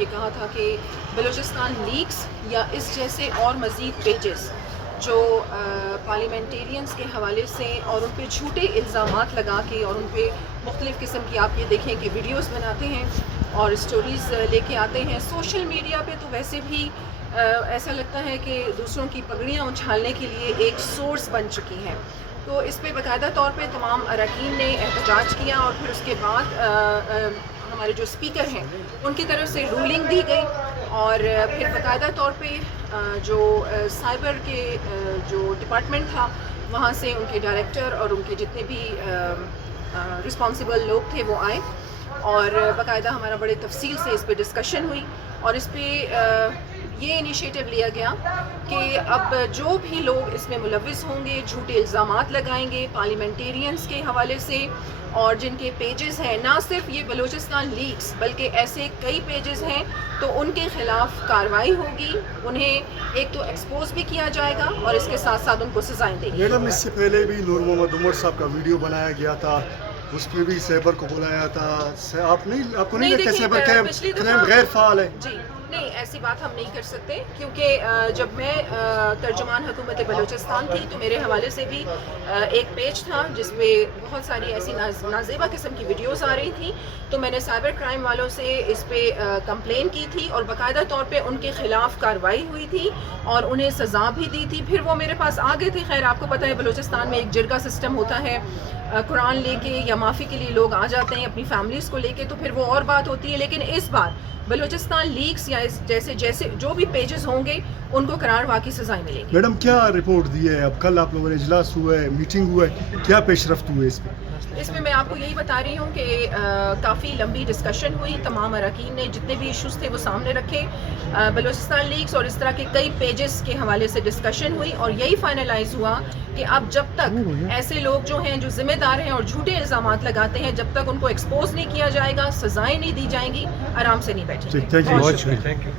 یہ کہا تھا کہ بلوچستان لیکس یا اس جیسے اور مزید پیجز جو پارلیمنٹیرینز کے حوالے سے اور ان پہ جھوٹے الزامات لگا کے اور ان پہ مختلف قسم کی آپ یہ دیکھیں کہ ویڈیوز بناتے ہیں اور اسٹوریز لے کے آتے ہیں سوشل میڈیا پہ، تو ویسے بھی ایسا لگتا ہے کہ دوسروں کی پگڑیاں اچھالنے کے لیے ایک سورس بن چکی ہیں. تو اس پہ باقاعدہ طور پہ تمام اراکین نے احتجاج کیا اور پھر اس کے بعد ہمارے جو اسپیکر ہیں ان کی طرف سے رولنگ دی گئی اور پھر باقاعدہ طور پہ جو سائبر کے جو ڈپارٹمنٹ تھا وہاں سے ان کے ڈائریکٹر اور ان کے جتنے بھی رسپانسبل لوگ تھے وہ آئے اور باقاعدہ ہمارا بڑے تفصیل سے اس پہ ڈسکشن ہوئی اور اس پہ یہ انیشیٹو لیا گیا کہ اب جو بھی لوگ اس میں ملوث ہوں گے جھوٹے الزامات لگائیں گے پارلیمنٹیرینز کے حوالے سے اور جن کے پیجز ہیں، نہ صرف یہ بلوچستان لیکس بلکہ ایسے کئی پیجز ہیں، تو ان کے خلاف کارروائی ہوگی، انہیں ایک تو ایکسپوز بھی کیا جائے گا اور اس کے ساتھ ساتھ ان کو سزائیں دیں گی. میڈم اس سے پہلے بھی نور محمد عمر صاحب کا ویڈیو بنایا گیا تھا، اس پہ بھی سیبر کو بلایا تھا. آپ کو نہیں لگتا سیبر کا غیر فعال ہے؟ جی نہیں، ایسی بات ہم نہیں کر سکتے کیونکہ جب میں ترجمان حکومت بلوچستان تھی تو میرے حوالے سے بھی ایک پیج تھا جس پہ بہت ساری ایسی نازیبا قسم کی ویڈیوز آ رہی تھیں، تو میں نے سائبر کرائم والوں سے اس پہ کمپلین کی تھی اور باقاعدہ طور پہ ان کے خلاف کارروائی ہوئی تھی اور انہیں سزا بھی دی تھی. پھر وہ میرے پاس آ گئے تھے. خیر آپ کو پتہ ہے بلوچستان میں ایک جرگہ سسٹم ہوتا ہے، قرآن لے کے یا معافی کے لیے لوگ آ جاتے ہیں اپنی فیملیز کو لے کے، تو پھر وہ اور بات ہوتی ہے. لیکن اس بار بلوچستان لیکس یا جیسے جو بھی پیجز ہوں گے ان کو قرار واقعی سزائیں ملیں گی. میڈم کیا رپورٹ دی ہے؟ اب کل آپ لوگوں نے اجلاس ہوا ہے، میٹنگ ہوا ہے، کیا پیش رفت ہوئے اس پہ؟ اس میں آپ کو یہی بتا رہی ہوں کہ کافی لمبی ڈسکشن ہوئی، تمام اراکین نے جتنے بھی ایشوز تھے وہ سامنے رکھے، بلوچستان لیکس اور اس طرح کے کئی پیجز کے حوالے سے ڈسکشن ہوئی اور یہی فائنلائز ہوا کہ اب جب تک ایسے لوگ جو ہیں جو ذمہ دار ہیں اور جھوٹے الزامات لگاتے ہیں جب تک ان کو ایکسپوز نہیں کیا جائے گا، سزائیں نہیں دی جائیں گی، آرام سے نہیں بیٹھیں گے. Thank you.